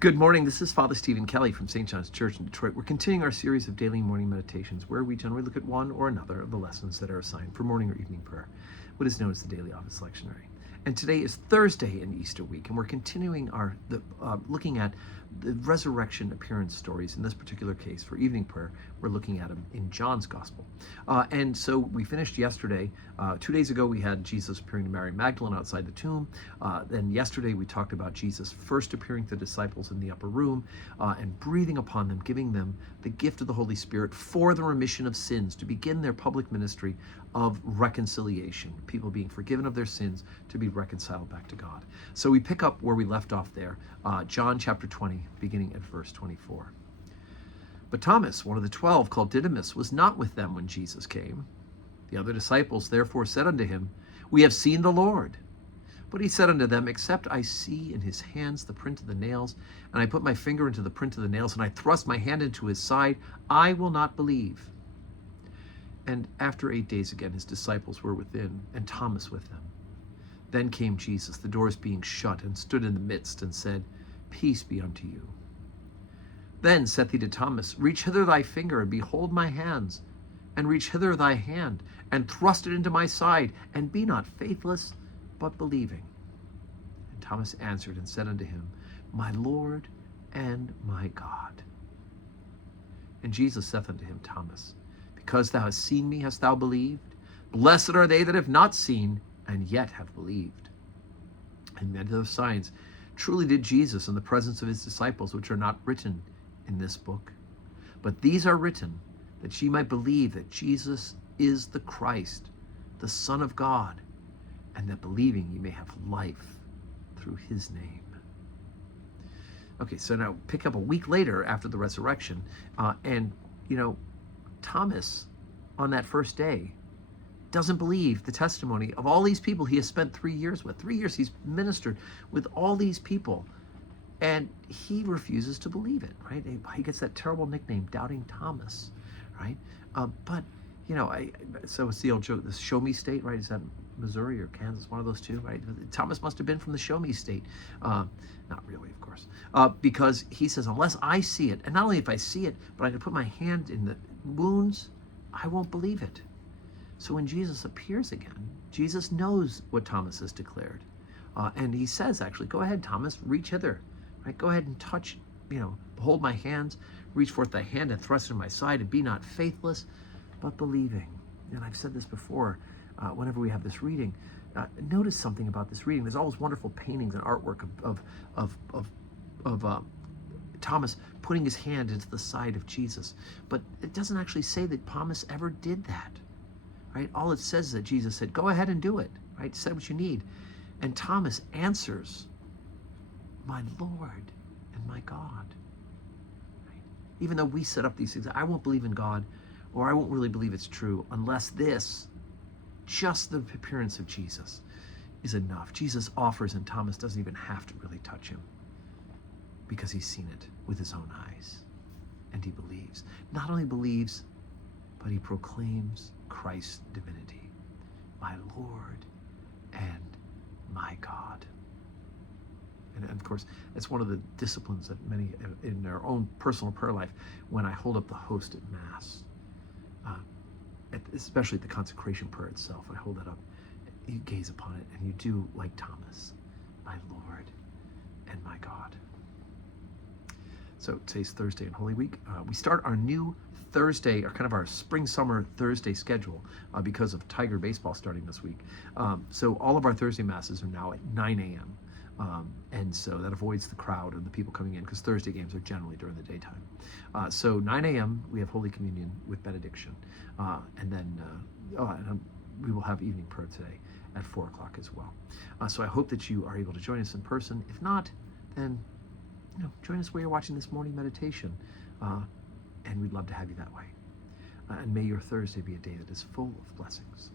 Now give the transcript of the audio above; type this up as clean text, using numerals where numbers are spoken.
Good morning. This is Father Stephen Kelly from St. John's Church in Detroit. We're continuing our series of daily morning meditations where we generally look at one or another of the lessons that are assigned for morning or evening prayer, what is known as the Daily Office Lectionary. And today is Thursday in Easter week, and we're continuing looking at the resurrection appearance stories. In this particular case, for evening prayer, we're looking at them in John's Gospel. And so we finished yesterday. 2 days ago, we had Jesus appearing to Mary Magdalene outside the tomb. Then yesterday, we talked about Jesus first appearing to the disciples in the upper room and breathing upon them, giving them the gift of the Holy Spirit for the remission of sins, to begin their public ministry of reconciliation, people being forgiven of their sins to be reconciled back to God. So we pick up where we left off there, John chapter 20, beginning at verse 24. But Thomas, one of the 12, called Didymus, was not with them when Jesus came. The other disciples therefore said unto him, We have seen the Lord. But he said unto them, Except I see in his hands the print of the nails, and I put my finger into the print of the nails, and I thrust my hand into his side, I will not believe. And after 8 days again, his disciples were within, and Thomas with them. Then came Jesus, the doors being shut, and stood in the midst, and said, Peace be unto you. Then saith he to Thomas, Reach hither thy finger, and behold my hands, and reach hither thy hand, and thrust it into my side, and be not faithless, but believing. And Thomas answered and said unto him, My Lord and my God. And Jesus saith unto him, Thomas, because thou hast seen me, hast thou believed? Blessed are they that have not seen, and yet have believed. And many other signs truly did Jesus in the presence of his disciples, which are not written in this book. But these are written, that ye might believe that Jesus is the Christ, the Son of God, and that believing ye may have life through his name. Okay, so now pick up a week later after the resurrection, Thomas, on that first day, doesn't believe the testimony of all these people he has spent 3 years with. 3 years he's ministered with all these people, and he refuses to believe it, right? He gets that terrible nickname, Doubting Thomas, right? So it's the old joke, the show me state, right? Is that Missouri or Kansas, one of those two, right? Thomas must have been from the show me state. Not really, of course. Because he says, unless I see it, and not only if I see it, but I can put my hand in the wounds, I won't believe it. So when Jesus appears again, Jesus knows what Thomas has declared. And he says, actually, go ahead, Thomas, reach hither, right? Go ahead and touch, behold my hands, reach forth thy hand and thrust it in my side, and be not faithless, but believing. And I've said this before, whenever we have this reading, notice something about this reading. There's always wonderful paintings and artwork of Thomas putting his hand into the side of Jesus. But it doesn't actually say that Thomas ever did that, right? All it says is that Jesus said, go ahead and do it, right? Said what you need. And Thomas answers, my Lord and my God. Right? Even though we set up these things, I won't believe in God, or I won't really believe it's true unless this, just the appearance of Jesus, is enough. Jesus offers, and Thomas doesn't even have to really touch him because he's seen it with his own eyes, and he believes. Not only believes, but he proclaims Christ's divinity, my Lord and my God. And of course, it's one of the disciplines that many in their own personal prayer life, when I hold up the host at Mass, especially the consecration prayer itself, I hold that up, you gaze upon it, and you do like Thomas, my Lord and my God. So today's Thursday in Holy Week. We start our new Thursday, or kind of our spring-summer Thursday schedule because of Tiger baseball starting this week. So all of our Thursday Masses are now at 9 a.m. And so that avoids the crowd and the people coming in, because Thursday games are generally during the daytime. So 9 a.m. we have Holy Communion with benediction. And then we will have evening prayer today at 4 o'clock as well. So I hope that you are able to join us in person. If not, then join us where you're watching this morning meditation. And we'd love to have you that way. And may your Thursday be a day that is full of blessings.